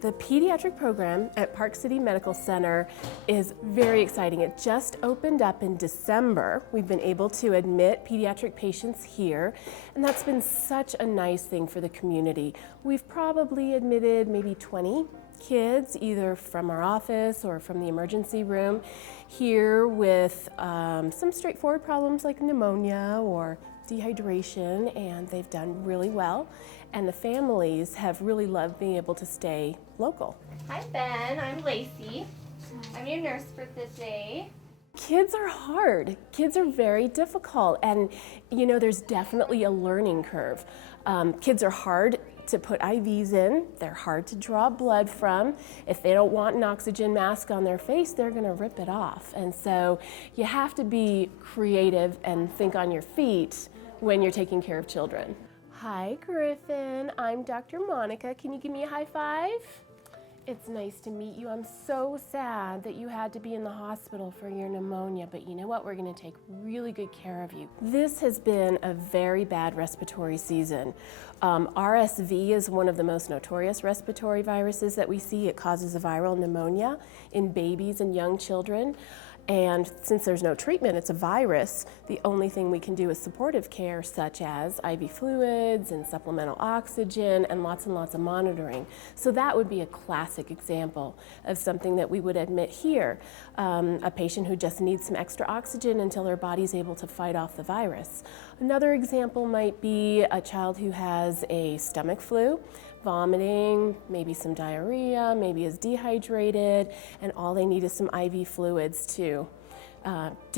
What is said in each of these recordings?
The pediatric program at Park City Medical Center is very exciting. It just opened up in December. We've been able to admit pediatric patients here, and that's been such a nice thing for the community. We've probably admitted maybe 20 kids, either from our office or from the emergency room, here with some straightforward problems like pneumonia or dehydration, and they've done really well. And the families have really loved being able to stay local. Hi Ben, I'm Lacey. I'm your nurse for the day. Kids are hard. Kids are very difficult, and you know, there's definitely a learning curve. Kids are hard to put IVs in. They're hard to draw blood from. If they don't want an oxygen mask on their face, they're gonna rip it off. And so you have to be creative and think on your feet when you're taking care of children. Hi Griffin, I'm Dr. Monica. Can you give me a high five? It's nice to meet you. I'm so sad that you had to be in the hospital for your pneumonia, but you know what? We're gonna take really good care of you. This has been a very bad respiratory season. RSV is one of the most notorious respiratory viruses that we see. It causes a viral pneumonia in babies and young children. And since there's no treatment, it's a virus, the only thing we can do is supportive care such as IV fluids and supplemental oxygen and lots of monitoring. So that would be a classic example of something that we would admit here. A patient who just needs some extra oxygen until their body's able to fight off the virus. Another example might be a child who has a stomach flu, vomiting, maybe some diarrhea, maybe is dehydrated, and all they need is some IV fluids to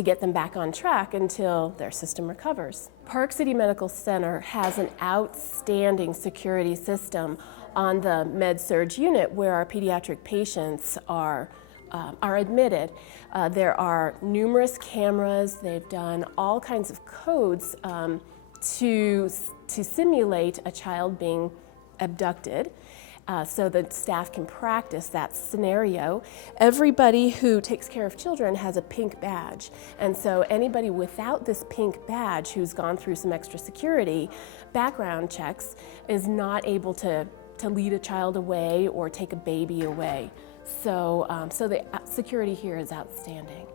get them back on track until their system recovers. Park City Medical Center has an outstanding security system on the med-surg unit where our pediatric patients are admitted. There are numerous cameras. They've done all kinds of codes to simulate a child being abducted, so that staff can practice that scenario. Everybody who takes care of children has a pink badge, and so anybody without this pink badge who's gone through some extra security background checks is not able to lead a child away or take a baby away. So the security here is outstanding.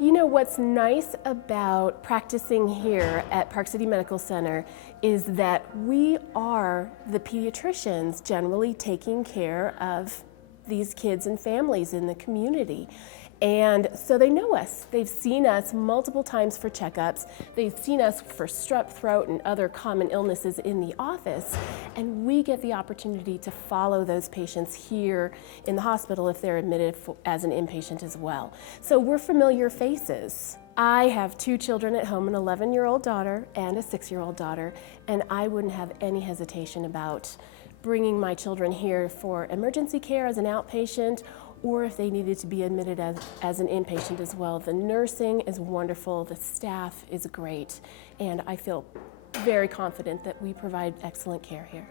You know, what's nice about practicing here at Park City Medical Center is that we are the pediatricians generally taking care of these kids and families in the community. And so they know us. They've seen us multiple times for checkups. They've seen us for strep throat and other common illnesses in the office. And we get the opportunity to follow those patients here in the hospital if they're admitted as an inpatient as well. So we're familiar faces. I have 2 children at home, an 11-year-old daughter and a 6-year-old daughter, and I wouldn't have any hesitation about bringing my children here for emergency care as an outpatient, or if they needed to be admitted as an inpatient as well. The nursing is wonderful, the staff is great, and I feel very confident that we provide excellent care here.